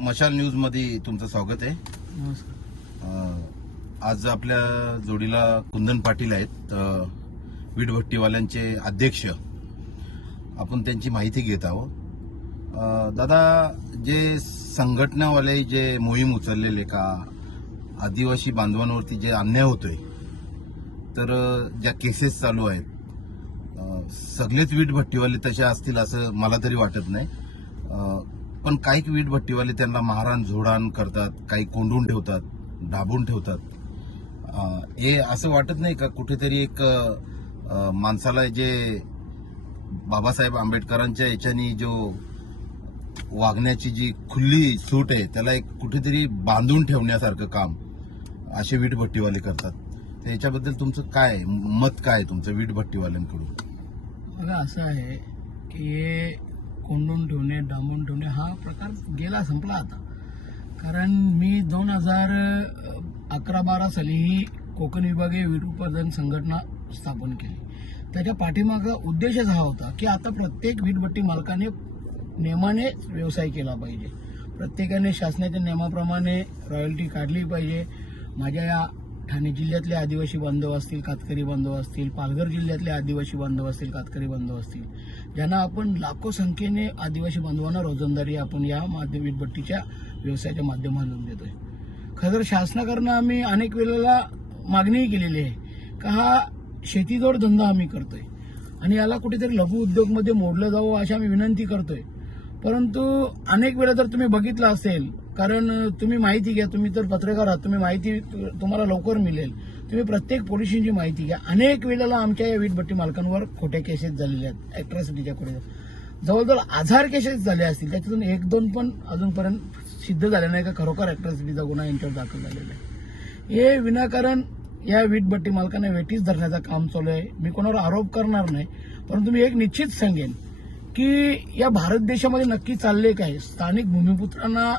मशाल न्यूजमध्ये तुमचं स्वागत आहे. अं, आज आपल्या जोडीला कुंदन पाटील आहेत. अं, वीटभट्टीवाल्यांचे अध्यक्ष. आपण त्यांची माहिती घेत आहोत. अं, दादा जे संघटनावाले जे मोहीम उचललेले का आदिवासी बांधवांवरती जे अन्याय होतोय तर अं, ज्या केसेस चालू आहेत अं, सगळेच वीटभट्टीवाले तसे असतील असं मला तरी वाटत नाही. अं, पण काही वीटभट्टीवाले त्यांना मारहाण झोडाण करतात काही कोंडून ठेवतात दाबून ठेवतात. हे असं वाटत नाही का कुठेतरी एक माणसाला जे बाबासाहेब आंबेडकरांच्या याच्यानी जो वागण्याची जी खुल्ली सूट आहे त्याला एक कुठेतरी बांधून ठेवण्यासारखं काम असे वीटभट्टीवाले करतात. तर याच्याबद्दल तुमचं काय मत काय आहे तुमचं वीटभट्टीवाल्यांकडून बघा असं आहे की कोंडून ठेवणे डांबून ठेवणे हा प्रकार गेला संपला आता. कारण मी दोन हजार अकरा बारा साली ही कोकण विभागीय वीट उत्पादन संघटना स्थापन केली. त्याच्या पाठीमागचा उद्देशच हा होता की आता प्रत्येक वीटभट्टी मालकाने नियमाने व्यवसाय केला पाहिजे. प्रत्येकाने शासनाच्या नियमाप्रमाणे रॉयल्टी काढली पाहिजे. माझ्या या ठाणे जिल्ह्यातले आदिवासी बांधव असतील कातकरी बांधव असतील पालघर जिल्ह्यातले आदिवासी बांधव असतील कातकरी बांधव असतील ज्यांना आपण लाखो संख्येने आदिवासी बांधवांना रोजंदारी आपण या माध्यम वीटभट्टीच्या व्यवसायाच्या माध्यमातून देतोय. खरं शासनाकडनं आम्ही अनेक वेळेला मागणीही केलेली आहे का हा शेतीजोड धंदा आम्ही करतोय. आणि याला कुठेतरी लघु उद्योगमध्ये मोडलं जावं अशी आम्ही विनंती करतोय. परंतु अनेक वेळा जर तुम्ही बघितलं असेल कारण तुम्ही माहिती घ्या तुम्ही तर पत्रकार आहात तुम्ही माहिती तुम्हाला लवकर मिळेल. तुम्ही प्रत्येक पोलिसांची माहिती घ्या. अनेक वेळेला आमच्या या वीटभट्टी मालकांवर खोट्या केसेस झालेल्या आहेत अॅट्रॉसिटीच्या खोट्या. जवळजवळ आधार केसेस झाले असतील त्याच्यातून एक दोन पण अजूनपर्यंत सिद्ध झाले नाही का? खरोखर अॅट्रॉसिटीचा गुन्हा यांच्यावर दाखल झालेला आहे. हे विनाकारण या वीटभट्टी मालकांना वेटीस धरण्याचं काम चालू आहे. मी कोणावर आरोप करणार नाही परंतु मी एक निश्चित सांगेन की या भारत देशामध्ये नक्की चालले काय? स्थानिक भूमिपुत्रांना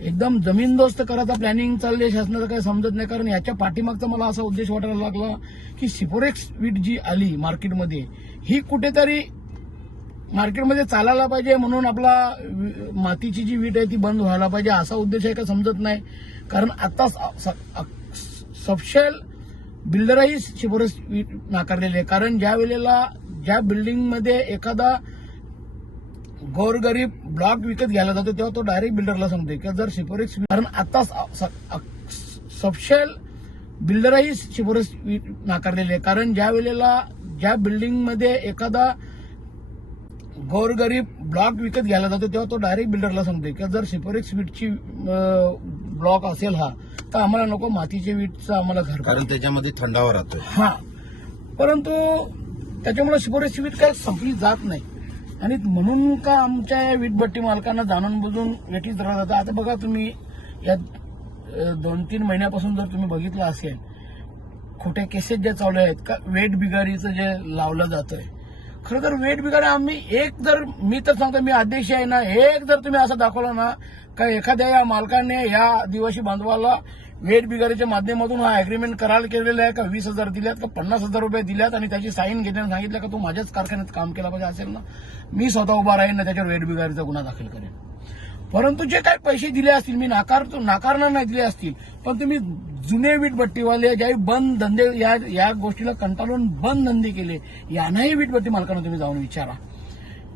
एकदम जमीनदोस्त करायचा प्लॅनिंग चालले शासनाचं काही समजत नाही. कारण याच्या पाठीमागचा मला असा उद्देश वाटायला लागला की सिपोरेक्स वीट जी आली मार्केटमध्ये ही कुठेतरी मार्केटमध्ये चालायला पाहिजे म्हणून आपला वि- मातीची जी वीट आहे ती बंद व्हायला पाहिजे असा उद्देश आहे का समजत नाही. कारण आता स- सबशेल बिल्डरही शिफारस वीट नाकारलेली आहे. कारण ज्या वेळेला ज्या बिल्डिंगमध्ये एखादा गोरगरीब ब्लॉक विकत घ्यायला जातो तेव्हा तो डायरेक्ट बिल्डरला सांगतोय की जर शिफारस कारण आता स- स- सबशेल बिल्डरही शिफारस नाकारलेली आहे. कारण ज्या वेळेला ज्या बिल्डिंगमध्ये एखादा गोरगरीब ब्लॉक विकत घ्यायला जातो तेव्हा तो डायरेक्ट बिल्डरला सांगतोय की जर सिपोरिक्स वीटची ब्लॉक असेल हा तर आम्हाला नको मातीच्या वीटचं आम्हाला घर कारण त्याच्यामध्ये थंडावा राहतोय. हा. परंतु त्याच्यामुळे सिपोरिक्स वीट काय संपली जात नाही. आणि म्हणून का आमच्या या वीटभट्टी मालकांना जाणून बुजून वेटीत राहत जातं आता बघा तुम्ही या दोन तीन महिन्यापासून जर तुम्ही बघितलं असेल खोट्या केसेस ज्या चालू आहेत का वेट बिगारीचं जे लावलं जातंय. खरं तर वेट बिगारी आम्ही एक जर मी तर सांगतो मी अध्यक्ष आहे ना एक जर तुम्ही असं दाखवलं ना का एखाद्या या मालकाने या आदिवासी बांधवाला वेट बिगारीच्या माध्यमातून हा अग्रीमेंट करार केलेला आहे का? वीस हजार दिल्यात का? पन्नास हजार रुपये दिल्यात आणि त्याची साईन घेताना सांगितलं का? तू माझ्याच कारखान्यात काम केला पाहिजे असेल ना? मी स्वतः उभा राहीन ना त्याच्यावर वेट बिगारीचा गुन्हा दाखल करेन. परंतु जे काही पैसे दिले असतील मी नाकारतो नाकारणार नाही दिले असतील पण तुम्ही जुने वीटभट्टीवाले ज्याही बंद धंदे या या गोष्टीला कंटाळून बंद धंदे केले यांनाही वीटभट्टी मालकांना तुम्ही जाऊन विचारा.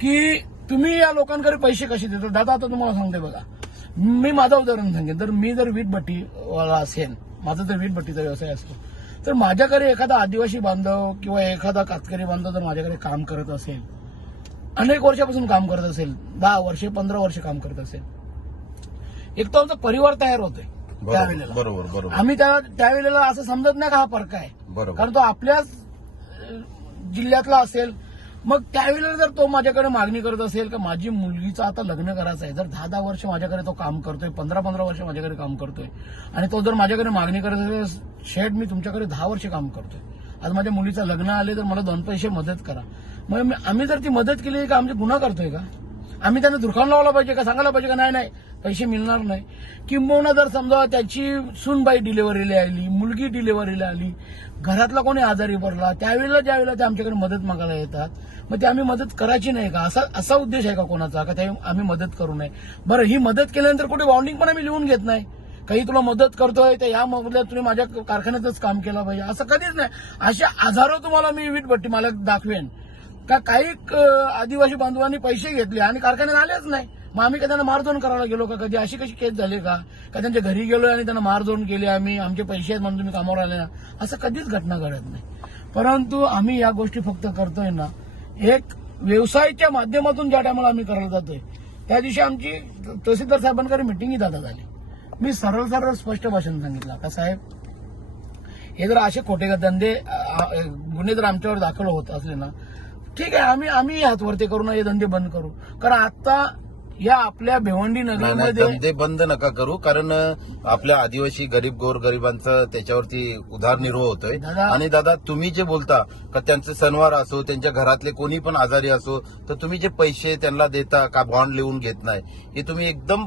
की तुम्ही या लोकांकडे पैसे कसे देता? दादा आता तुम्हाला सांगते बघा. मी माझं उदाहरण सांगेन. तर मी जर वीटभट्टीवाला असेल माझा जर वीटभट्टीचा व्यवसाय असतो तर माझ्याकडे एखादा आदिवासी बांधव किंवा एखादा कातकरी बांधव जर माझ्याकडे काम करत असेल अनेक वर्षापासून काम करत असेल दहा वर्षे पंधरा वर्ष काम करत असेल एक तर आमचा परिवार तयार होतोय त्यावेळेला. बरोबर बरोबर. आम्ही त्या त्यावेळेला असं समजत नाही का हा फरक आहे. बरोबर. कारण तो आपल्याच जिल्ह्यातला असेल मग त्यावेळेला जर तो माझ्याकडे मागणी करत असेल का माझी मुलगीचं आता लग्न करायचं आहे जर दहा दहा वर्ष माझ्याकडे तो काम करतोय पंधरा पंधरा वर्ष माझ्याकडे काम करतोय आणि तो जर माझ्याकडे मागणी करत असेल शेठ मी तुमच्याकडे दहा वर्ष काम करतोय. आज माझ्या मुलीचं लग्न आले तर मला दोन पैसे मदत करा. मग मी- आम्ही जर ती मदत केली का आमचे गुन्हा करतोय का? आम्ही त्यांना दुर्खावून लावला पाहिजे का सांगायला पाहिजे का? नाही नाही. पैसे मिळणार नाही. किंबहुना जर समजा त्याची सूनबाई डिलिव्हरीला आली मुलगी डिलिव्हरीला आली घरातला कोणी आजारी पडला त्यावेळेला ज्यावेळेला ते आमच्याकडे मदत मागायला येतात मग ते आम्ही मदत करायची नाही का? असा असा उद्देश आहे का कोणाचा का ते आम्ही मदत करू नये? बरं ही मदत केल्यानंतर कुठे बाउंडिंग पण आम्ही लिहून घेत नाही. काही तुला मदत करतोय तर या मधल्यात तुम्ही माझ्या कारखान्यातच काम केलं पाहिजे. असं कधीच नाही. अशा हजारो तुम्हाला मी वीटभट्टी मला दाखवेन. का काही आदिवासी बांधवांनी पैसे घेतले आणि कारखान्यात आलेच नाही. मग आम्ही का त्यांना मारझोड करायला गेलो का? कधी अशी कशी केस झाली का? का त्यांच्या घरी गेलो आणि त्यांना मारझोड केली आम्ही? आमचे पैसे आहेत म्हणून तुम्ही कामावर आले ना? असं कधीच घटना घडत नाही. परंतु आम्ही या गोष्टी फक्त करतोय ना. एक व्यवसायाच्या माध्यमातून ज्या टायमाला आम्ही करायला जातोय त्या दिवशी आमची तहसीलदार साहेबांकडे मिटिंगही दादा झाली मी सरळ सरळ स्पष्ट भाषण सांगितलं. का साहेब हे जर असे खोटे धंदे गुन्हे जर आमच्यावर दाखल होत असले ना ठीक आहे आम्ही आम्ही हातवरती करू ना हे धंदे बंद करू. कारण आता या आपल्या भिवंडी नगरमध्ये धंदे बंद नका करू कारण आपल्या आदिवासी गरीब गोर गरिबांचं त्याच्यावरती उदारनिर्वाह होतोय. दादा- आणि दादा तुम्ही जे बोलता का त्यांचे सणवार असो त्यांच्या घरातले कोणी पण आजारी असो तर तुम्ही जे पैसे त्यांना देता का बॉन्ड लिहून घेत नाही हे तुम्ही एकदम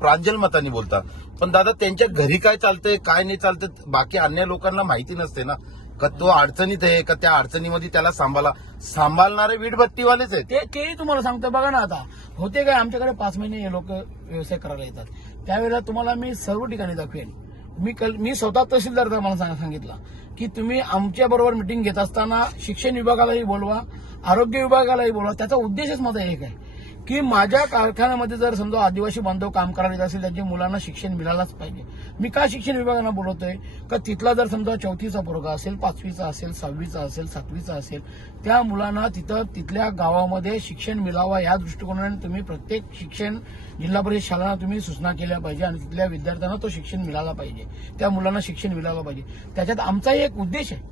प्रांजल मताने बोलता. पण दादा त्यांच्या घरी काय चालतंय काय नाही चालतंय बाकी अन्य लोकांना माहिती नसते ना. का तो अडचणीत आहे का त्या अडचणीमध्ये त्याला सांभाळा सांभाळणारे वीटभट्टीवालेच आहेत. ते तेही तुम्हाला सांगतो बघा ना आता. होते काय आमच्याकडे पाच महिने हे लोक व्यवसाय करायला येतात. त्यावेळेला तुम्हाला मी सर्व ठिकाणी दाखवेन. मी कल मी स्वतः तहसीलदार मला सांग- सांगितलं की तुम्ही आमच्या बरोबर मिटिंग घेत असताना शिक्षण विभागालाही बोलवा आरोग्य विभागालाही बोलवा. त्याचा उद्देशच माझा एक आहे. की माझ्या कारखान्यामध्ये जर समजा आदिवासी बांधव काम करायचे असेल त्यांच्या मुलांना शिक्षण मिळालंच पाहिजे. मी का शिक्षण विभागांना बोलवतोय? का तिथला जर समजा चौथीचा पोरगा असेल पाचवीचा असेल सहावीचा असेल सातवीचा असेल त्या मुलांना तिथं तिथल्या गावामध्ये शिक्षण मिळावं या दृष्टिकोनाने तुम्ही प्रत्येक शिक्षण जिल्हा परिषद शाळांना तुम्ही सूचना केल्या पाहिजे आणि तिथल्या विद्यार्थ्यांना तो शिक्षण मिळाला पाहिजे. त्या मुलांना शिक्षण मिळालं पाहिजे. त्याच्यात आमचाही एक उद्देश आहे.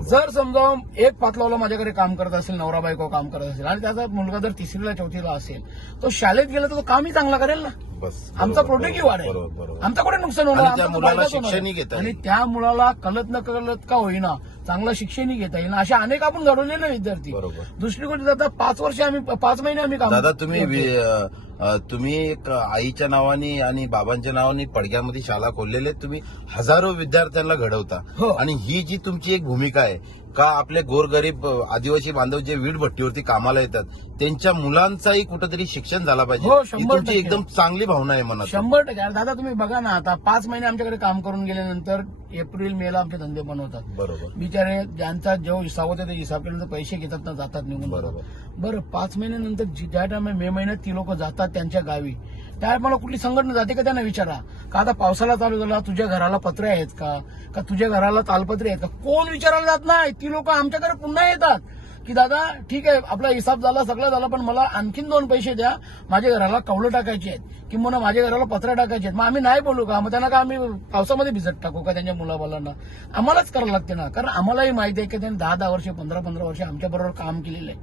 जर समजा एक पातलावला माझ्याकडे काम करत असेल नवरा बायको काम करत असेल आणि त्याचा मुलगा जर तिसरीला चौथीला असेल तो शाळेत गेला तर तो कामही चांगला करेल ना? बस. आमचा बरोबर, वाढेल. आमचा कुठे नुकसान होणार? आणि. त्या मुलाला कळत न कळत का होईना चांगलं शिक्षणही घेता येईल असे अनेक आपण घडवलेले विद्यार्थी बरोबर. दुसरीकडे आता पाच वर्ष आम्ही पाच महिने आम्ही काम दादा तुम्ही. वि- अ, तुम्ही एक आईच्या नावाने आणि बाबांच्या नावाने पडग्यामध्ये शाळा खोललेले आहेत. तुम्ही हजारो विद्यार्थ्यांना घडवता हो. आणि ही जी तुमची एक भूमिका आहे का आपले गोरगरीब आदिवासी बांधव जे वीट भट्टीवरती कामाला येतात त्यांच्या मुलांचाही कुठेतरी शिक्षण झाला पाहिजे. हो, तुमची. एकदम चांगली भावना आहे मनात. शंभर टक्के. दादा तुम्ही बघा ना आता पाच महिने आमच्याकडे काम करून गेल्यानंतर एप्रिल मे ला आमचे धंदे बंद होतात. बरोबर. बिचारे ज्यांचा जो हिसाब होता ते हिसाब केल्यानंतर पैसे घेतात ना जातात निघून. बरोबर. बरं पाच महिन्यानंतर जी- ज्या टायमा मे महिन्यात ती लोक जातात त्यांच्या गावी. त्या मला कुठली संघटना जाते का त्यांना विचारा. का आता पावसाला चालू झाला तुझ्या घराला पत्रे आहेत का? का तुझ्या घराला तालपत्रे आहेत का? कोण विचारायला जात नाही. ती लोक आमच्याकडे पुन्हा येतात. की दादा ठीक आहे आपला हिसाब झाला सगळं झालं पण मला आणखीन दोन पैसे द्या. माझ्या घराला कवलं टाकायची आहेत. किंवा माझ्या घराला पत्रा टाकायचे आहेत. मग आम्ही नाही बोलू का? मग त्यांना का आम्ही पावसामध्ये भिजत टाकू का त्यांच्या मुलाबालांना? आम्हालाच करावं लागते ना. कारण आम्हालाही माहिती आहे की त्यांनी दहा दहा वर्ष पंधरा पंधरा वर्ष आमच्या बरोबर काम केलेलं आहे.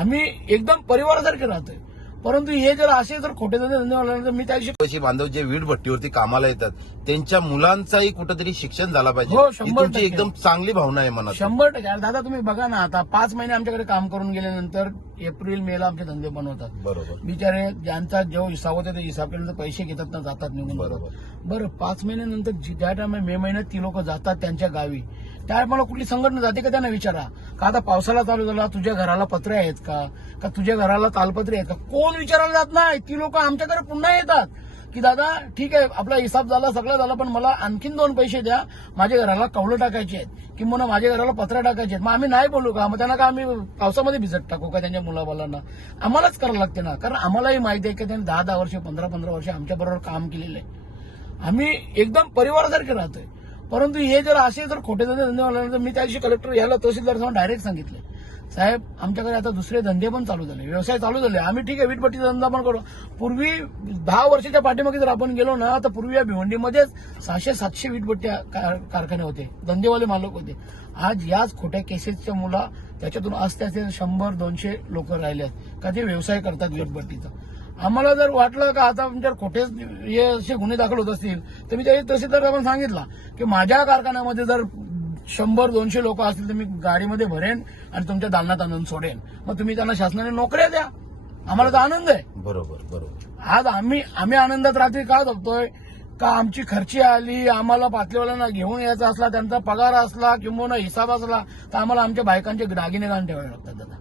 आम्ही एकदम परिवारासारखे राहतोय. परंतु हे जर असे जर खोटे धंदे धंदे वाढले तर मी त्या दिवशी बांधव जे वीट भट्टीवरती कामाला येतात त्यांच्या मुलांचाही कुठेतरी शिक्षण झाला पाहिजे. हो, शंभर. एकदम चांगली भावना आहे मनात. शंभर टक्के. दादा तुम्ही बघा ना आता पाच महिने आमच्याकडे काम करून गेल्यानंतर एप्रिल मे ला आमचे धंदे बंद होतात बरोबर. बिचारे ज्यांचा जो हिसाब होता ते हिसाब केल्यानंतर पैसे घेतात ना जातात निघून. बरोबर. बरं पाच महिन्यानंतर ज्या टायमा मे महिन्यात ती लोक जातात त्यांच्या गावी त्या मला कुठली संघटना जाते का त्यांना विचारा. का आता पावसाला चालू झाला तुझ्या घराला पत्रे आहेत का? का तुझ्या घराला तालपत्रे आहेत का? कोण विचारायला जात नाही. ती लोक आमच्याकडे पुन्हा येतात. की दादा ठीक आहे आपला हिसाब झाला सगळं झालं पण मला आणखीन दोन पैसे द्या. माझ्या घराला कवलं टाकायचे आहेत. किंवा माझ्या घराला पत्रा टाकायचे आहेत. मग आम्ही नाही बोलू का? मग त्यांना का आम्ही पावसामध्ये भिजत टाकू का त्यांच्या मुलाबालांना? आम्हालाच करावं लागते ना. कारण आम्हालाही माहिती आहे की त्यांनी दहा दहा वर्ष पंधरा पंधरा वर्ष आमच्या बरोबर काम केलेलं आहे. आम्ही एकदम परिवारासारखे राहतोय. परंतु हे जर असे जर खोटे धंदे धंदे तर मी त्या दिवशी कलेक्टर याला तहसीलदार समोर डायरेक्ट सांगितले. साहेब आमच्याकडे आता दुसरे धंदे पण चालू झाले व्यवसाय चालू झाले आम्ही ठीक आहे वीटपट्टीचा धंदा पण करू. पूर्वी दहा वर्षाच्या पाठीमागे जर आपण गेलो ना तर पूर्वी या भिवंडीमध्येच सहाशे सातशे वीटभट्टी कार- कारखाने होते धंदेवाले मालक होते. आज याच खोट्या केसेसच्या मुला त्याच्यातून आज त्याचे शंभर दोनशे लोक राहिले आहेत का ते व्यवसाय करतात वीटपट्टीचा आम्हाला जर वाटलं का आता आमच्यावर खोटे हे असे गुन्हे दाखल होत असतील तर मी त्या तहसीलदार आपण सांगितलं की माझ्या कारखान्यामध्ये जर शंभर दोनशे लोक असतील तर मी गाडीमध्ये भरेन आणि तुमच्या दालनात आणून सोडेन. मग तुम्ही त्यांना शासनाने नोकऱ्या द्या. आम्हाला तर आनंद आहे. बरोबर बरोबर. आज आम्ही आम्ही आनंदात रात्री का जगतोय का आमची खर्ची आली आम्हाला पातळीवाल्यांना घेऊन यायचा असला त्यांचा पगार असला किंवा हिसाब असला तर आम्हाला आमच्या बायकांचे दागिने घाण ठेवावे लागतात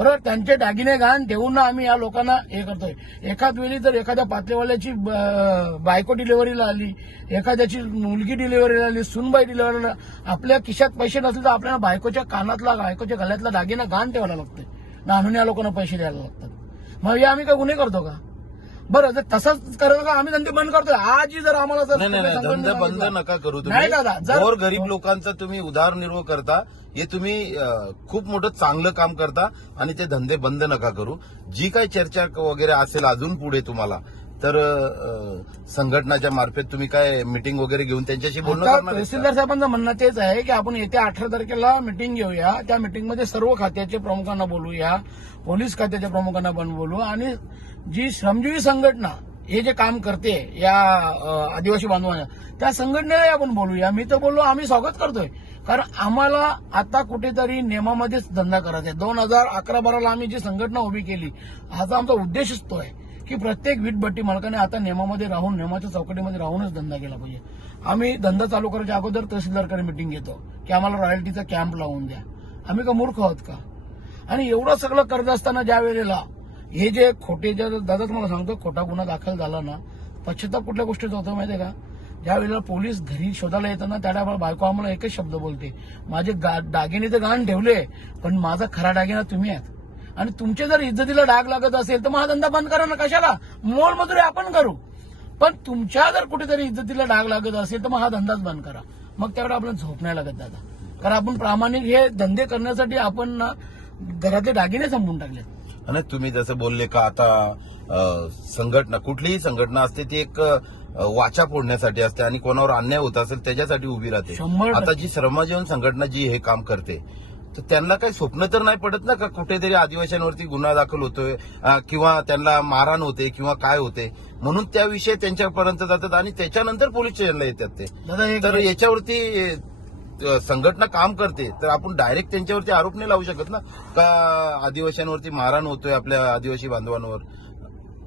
बरोबर त्यांचे दागिने घाण ठेवून ना आम्ही या लोकांना हे करतोय. एखाद वेळी जर एखाद्या पातळीवाल्याची ब- बायको डिलिव्हरीला आली एखाद्याची मुलगी डिलिव्हरीला आली सुनबाई डिलिव्हरीला आपल्या खिशात पैसे नसले तर आपल्याला बायकोच्या कानातला बायकोच्या गळ्यातला दागिना घाण ठेवायला लागतोय. ना म्हणून या लोकांना पैसे द्यायला लागतात. मग हे आम्ही काय गुन्हे करतो का? बरं जर तसंच करतो का? आम्ही धंदे बंद करतोय. आजही जर आम्हाला जर नाही नाही धंदा बंद नका करू नाही दादा तुम्ही जर गोर गरीब लोकांचा तुम्ही उदारनिर्वाह करता. हे तुम्ही अं, खूप मोठं चांगलं काम करता आणि ते धंदे बंद नका करू. जी काही चर्चा वगैरे असेल अजून पुढे तुम्हाला तर संघटनाच्या मार्फत तुम्ही काय मिटिंग वगैरे घेऊन त्यांच्याशी बोलणं? तहसीलदार साहेबांचं म्हणणं तेच आहे की आपण येत्या अठरा तारखेला मिटिंग घेऊया. त्या मिटिंगमध्ये सर्व खात्याचे प्रमुखांना बोलूया. पोलीस खात्याच्या प्रमुखांना पण बोलू. आणि जी श्रमजीवी संघटना हे जे काम करते या आदिवासी बांधवांना त्या संघटनेला आपण बोलूया. मी तर बोललो आम्ही स्वागत करतोय. कारण आम्हाला आता कुठेतरी नियमामध्येच धंदा करायचा आहे. दोन हजार अकरा बाराला आम्ही जी संघटना उभी केली आता आमचा उद्देशच तो आहे. की प्रत्येक वीटभट्टी मालकाने आता नियमामध्ये राहून नियमाच्या चौकटीमध्ये राहूनच धंदा केला पाहिजे. आम्ही धंदा चालू करायच्या अगोदर तहसीलदारकडे मिटिंग घेतो की आम्हाला रॉयल्टीचा कॅम्प लावून द्या. आम्ही का मूर्ख आहोत का? आणि एवढं सगळं कर्ज असताना ज्या वेळेला हे जे खोटे ज्या दादा तुम्हाला सांगतो खोटा गुन्हा दाखल झाला ना पश्चाताप कुठल्या गोष्टीचा होतो माहितीये का? ज्या वेळेला पोलीस घरी शोधायला येताना त्या आम्हाला बायको आम्हाला एकच शब्द बोलते. माझे दागिने तर गाण ठेवले पण माझा खरा दागिना तुम्ही आहात. आणि तुमचे जर इज्जतीला डाग लागत असेल तर मग हा धंदा बंद करा ना कशाला? मोल मजुरी आपण करू. पण तुमच्या जर कुठेतरी इज्जतीला डाग लागत असेल तर मग हा धंदाच बंद करा. मग त्याकडे आपल्याला झोप नाही लागत दादा. कारण आपण प्रामाणिक हे धंदे करण्यासाठी आपण ना घरातले दागिने संपून टाकले आणि तुम्ही जसं बोलले का आता संघटना कुठलीही संघटना असते ती एक वाचा फोडण्यासाठी असते आणि कोणावर अन्याय होत असेल त्याच्यासाठी उभी राहते. आता. जी श्रमजीवन संघटना जी हे काम करते तर त्यांना काही स्वप्न तर नाही पडत ना का कुठेतरी आदिवासींवरती गुन्हा दाखल होतोय किंवा त्यांना मारहाण होते किंवा काय होते? म्हणून त्याविषयी त्यांच्यापर्यंत जातात आणि त्याच्यानंतर पोलीस स्टेशनला येतात ते. तर याच्यावरती संघटना काम करते. तर आपण डायरेक्ट त्यांच्यावरती आरोप नाही लावू शकत ना? का आदिवासींवरती मारहाण होतोय आपल्या आदिवासी बांधवांवर?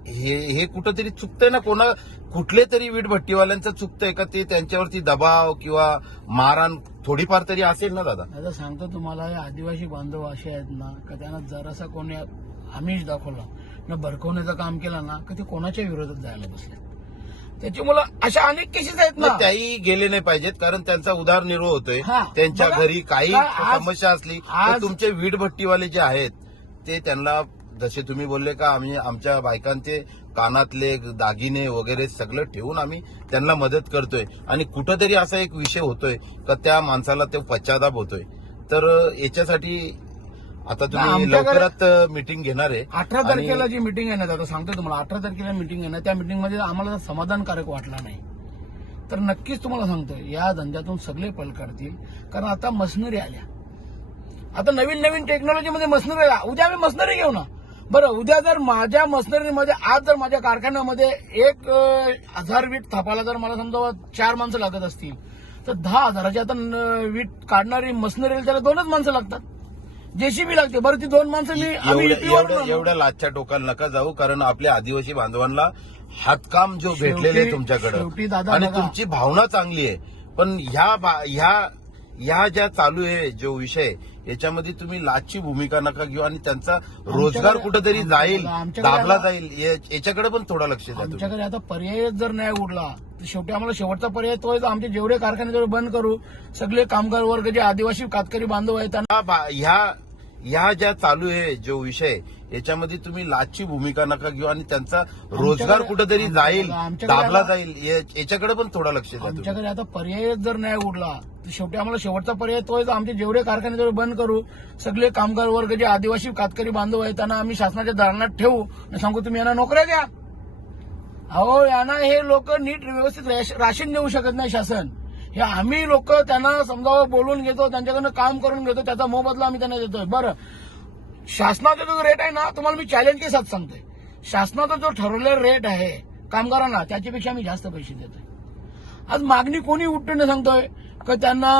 हे हे कुठंतरी चुकतंय ना? कोणा कुठले तरी वीटभट्टीवाल्यांचं चुकतंय का? ते त्यांच्यावरती दबाव किंवा मारहाण थोडीफार तरी असेल ना दादा? आता सांगतो तुम्हाला हे आदिवासी बांधव असे आहेत ना का त्यांना जरासा कोणी आमिष दाखवला न भडकवण्याचं काम केलं ना का ते कोणाच्या विरोधात जायला बसले? त्याच्यामुळे अशा अनेक केसेस आहेत ना. त्याही गेले नाही पाहिजेत कारण त्यांचा उदारनिर्वाह होतोय. हा, त्यांच्या बघा, घरी काही का आज- समस्या असली तर आज- तुमचे वीटभट्टीवाले जे आहेत ते त्यांना जसे तुम्ही बोलले का आम्ही आमच्या बायकांचे कानातले दागिने वगैरे सगळं ठेवून आम्ही त्यांना मदत करतोय. आणि कुठंतरी असा एक विषय होतोय का त्या माणसाला ते पश्चाताप होतोय. तर याच्यासाठी आता तुम्ही लवकरात मिटिंग घेणार आहे. अठरा तारखेला जी मिटिंग आहे ना दादा सांगतो तुम्हाला अठरा तारखेला मिटिंग आहे ना त्या मिटिंगमध्ये आम्हाला समाधानकारक वाटला नाही तर नक्कीच तुम्हाला सांगतो या धंद्यातून सगळे पल काढतील. कारण आता मशिनरी आल्या. आता नवीन नवीन टेक्नॉलॉजीमध्ये मशिनरी आल्या. उद्या आम्ही मशिनरी घेऊ ना. बरं उद्या जर माझ्या मशिनरीमध्ये आज जर माझ्या कारखान्यामध्ये एक हजार वीट थापायला जर मला समजा चार माणसं लागत असतील तर दहा हजाराची आता वीट काढणारी मशिनरी त्याला दोनच माणसं लागतात. जेसीबी लागते. बरं ती दोन माणसं मी आम्ही एवढ्या लाचच्या टोकाला नका जाऊ कारण आपल्या आदिवासी बांधवांना हातकाम जो भेटलेले आहे तुमच्याकडे. आणि. तुमची भावना चांगली आहे. पण ह्या ह्या ह्या ज्या चालू आहे जो विषय याच्यामध्ये तुम्ही लाचची भूमिका नका घेऊ आणि त्यांचा रोजगार कुठेतरी जाईल दाबला जाईल या- याच्याकडे पण थोडा लक्ष द्या आमच्याकडे आता पर्यायच जर नाही उरला तर शेवटी आम्हाला शेवटचा पर्याय तो आहे आमचे जेवढे कारखाने तेवढे बंद करू. सगळे कामगार वर्ग जे आदिवासी कातकरी बांधव आहेत ह्या ह्या ज्या चालू आहे जो विषय याच्यामध्ये तुम्ही लाचची भूमिका नका घेऊ आणि त्यांचा रोजगार कुठेतरी जाईल दाबला जाईल या- याच्याकडे पण थोडा लक्ष द्या आमच्याकडे आता पर्यायच जर नाही उरला तर शेवटी आम्हाला शेवटचा पर्याय तो आहे आमचे जेवढे कारखाने तेवढे बंद करू सगळे कामगार वर्ग जे आदिवासी कातकरी बांधव आहेत त्यांना आम्ही शासनाच्या दालनात ठेवू. आणि सांगू तुम्ही यांना नोकऱ्या द्या. अहो यांना हे लोक नीट व्यवस्थित रेश- राशन देऊ शकत नाही शासन. हे आम्ही लोक त्यांना समजावं बोलून घेतो त्यांच्याकडनं काम करून घेतो त्याचा मोबदला आम्ही त्यांना देतोय. बरं. शासनाचा जो रेट आहे ना तुम्हाला मी चॅलेंज के साथ सांगतोय. शासनाचा जो ठरवलेला रेट आहे कामगारांना त्याच्यापेक्षा आम्ही जास्त पैसे देतोय. आज मागणी कोणी उठून सांगतोय? का त्यांना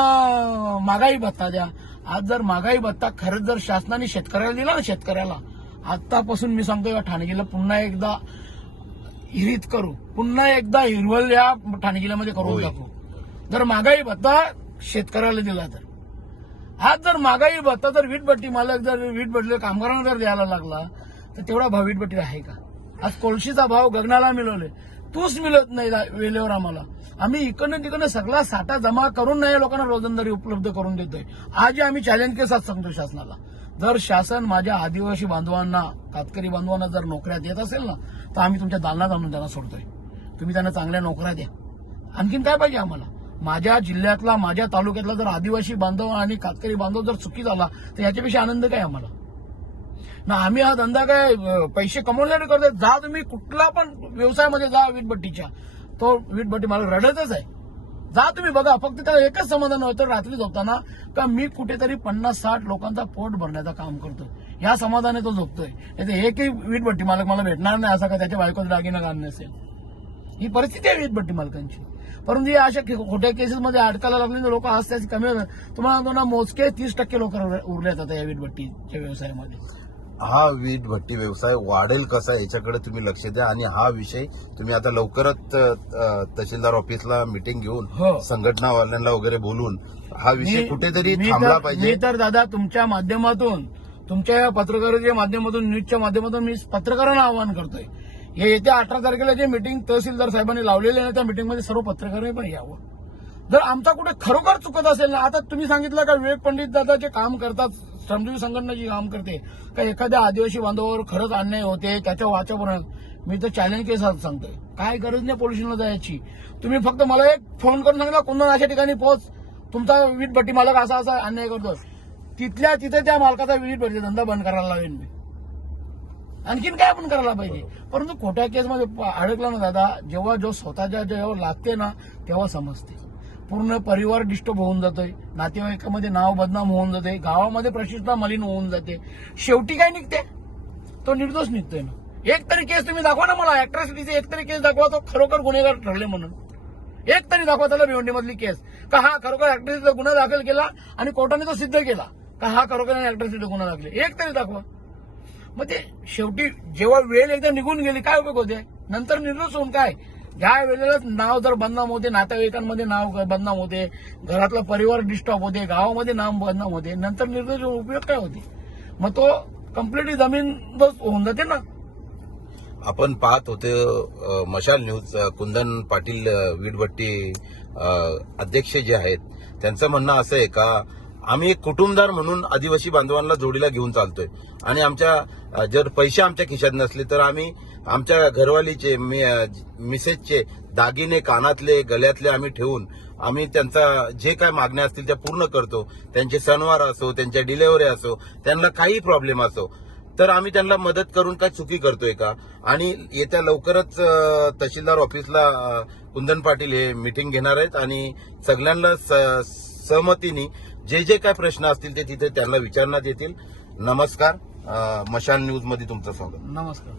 महागाई भत्ता द्या. आज जर महागाई भत्ता खरंच जर शासनाने शेतकऱ्याला दिला ना शेतकऱ्याला आतापासून मी सांगतोय या ठाणगिला पुन्हा एकदा हिरीत करू. पुन्हा एकदा हिरवल या ठाणगिल्यामध्ये करून होय. दाखवू जर महागाई भत्ता शेतकऱ्याला दिला तर. आज जर महागाई भत्ता जर वीटभट्टी मालक जर वीटभट्टी कामगारांना जर द्यायला लागला तर तेवढा भाव वीटभट्टी आहे का? आज कोळशीचा भाव गगनाला मिळवले. तूच मिळत नाही वेळेवर आम्हाला. आम्ही इकडनं तिकडनं सगळा साठा जमा करून नाही लोकांना रोजंदारी उपलब्ध करून देतोय. आजही आम्ही चॅलेंज केसात सांगतो शासनाला. जर शासन माझ्या आदिवासी बांधवांना कातकरी बांधवांना जर नोकऱ्या देत असेल ना तर आम्ही तुमच्या दालनात आणून त्यांना सोडतोय. तुम्ही त्यांना चांगल्या नोकऱ्या द्या. आणखीन काय पाहिजे आम्हाला? माझ्या जिल्ह्यातला माझ्या तालुक्यातला जर आदिवासी बांधव आणि कातकरी बांधव जर चुकी झाला तर याच्यापेक्षा आनंद काय आम्हाला? ना आम्ही हा धंदा काय पैसे कमवल्याने करतोय जा तुम्ही कुठला पण व्यवसायामध्ये जा वीटभट्टीच्या. तो वीटभट्टी मला रडतच आहे. जा तुम्ही बघा फक्त त्याला एकच समाधान होतं रात्री झोपताना का मी कुठेतरी पन्नास साठ लोकांचा पोट भरण्याचं काम करतोय. या समाधाने तो झोपतोय. नाही एकही वीटभट्टी मालक मला भेटणार नाही असा का त्याच्या बायकोचं दागिना घालणे असेल? ही परिस्थिती आहे वीटभट्टी मालकांची. परंतु या अशा खोट्या केसेसमध्ये अडकायला लागले लोक आज त्याची कमी. तुम्हाला सांगतो ना मोजके तीस टक्के लोक उरले जातात या वीटभट्टीच्या व्यवसायामध्ये हा वीट भट्टी व्यवसाय वाढेल कसा याच्याकडे तुम्ही लक्ष द्या आणि हा विषय तुम्ही आता लवकरच तहसीलदार ऑफिसला मिटिंग घेऊन हो. संघटनावाल्यांना वगैरे बोलून हा विषय कुठेतरी थांबला पाहिजे मी तर दादा तुमच्या माध्यमातून तुमच्या या पत्रकाराच्या माध्यमातून न्यूजच्या माध्यमातून मी पत्रकारांना आवाहन करतोय हे येत्या अठरा तारखेला जे मिटिंग तहसीलदार साहेबांनी लावलेले आहे ना त्या मिटिंगमध्ये सर्व पत्रकारांनी पण यावं. जर आमचा कुठे खरोखर चुकत असेल ना आता तुम्ही सांगितलं का विवेक पंडित दादा जे काम करतात श्रमजीवी संघटना जी काम करते का एखाद्या आदिवासी बांधवावर खरंच अन्याय होते त्याच्या वाचापर्यंत मी तर चॅलेंज केस सांगतोय. काय गरज नाही पोल्युशनला जायची. तुम्ही फक्त मला एक फोन करून सांगा कुंदन अशा ठिकाणी पोहोच. तुमचा वीट भट्टी मालक असा असा अन्याय करतो तिथल्या तिथे त्या मालकाचा वीट भट्टी धंदा बंद करायला लावेन मी. आणखीन काय आपण करायला पाहिजे? परंतु खोट्या केसमध्ये अडकला ना दादा जेव्हा जो स्वतःच्या जेव्हा लागते ना तेव्हा समजते. पूर्ण परिवार डिस्टर्ब होऊन जातोय नातेवाईकामध्ये नाव बदनाम होऊन जाते गावामध्ये प्रतिष्ठा मलिन होऊन जाते. शेवटी काय निघते? तो निर्दोष निघतोय ना. एक तरी केस तुम्ही दाखवा ना मला अॅट्रॉसिटीचे एक तरी केस दाखवा तो खरोखर गुन्हेगार ठरले म्हणून. एक तरी दाखवा त्याला भिवंडीमधली केस का हा खरोखर अॅट्रॉसिटीचा गुन्हा दाखल केला आणि कोर्टाने तो सिद्ध केला? का हा खरोखर अॅट्रॉसिटीचा गुन्हा दाखल? एक तरी दाखवा. मग ते शेवटी जेव्हा वेळ एकदा निघून गेली काय उपयोग होते नंतर निर्दोष होऊन काय? ज्या वेळेला नाव जर बदनाम होते नातेवाईकांमध्ये नाव बदनाम होते घरातला परिवार डिस्टर्ब होते गावामध्ये नाव बदनाम होते नंतर निर्दोष उपयोग काय होते? मग तो कम्प्लिटली जमीन होऊन जाते ना. आपण पाहत होते मशाल न्यूज कुंदन पाटील वीटभट्टी अध्यक्ष जे आहेत त्यांचं म्हणणं असं आहे का आम्ही एक कुटुंबदार म्हणून आदिवासी बांधवांना जोडीला घेऊन चालतोय. आणि आमच्या जर पैसे आमच्या खिशात नसले तर आम्ही आमच्या घरवालीचे मी- मिसेसचे दागिने कानातले गळ्यातले आम्ही ठेवून आम्ही त्यांचा जे काय मागण्या असतील त्या पूर्ण करतो. त्यांचे सणवार असो त्यांच्या डिलेवरी असो त्यांना काही प्रॉब्लेम असो तर आम्ही त्यांना मदत करून काय चुकी करतोय का? आणि येत्या लवकरच तहसीलदार ऑफिसला कुंदन पाटील हे मिटिंग घेणार आहेत आणि सगळ्यांना स- सहमतीने जे जे काय प्रश्न असतील ते तिथे त्यांना विचारण्यात येतील. नमस्कार. मशाल न्यूजमध्ये तुमचं स्वागत. नमस्कार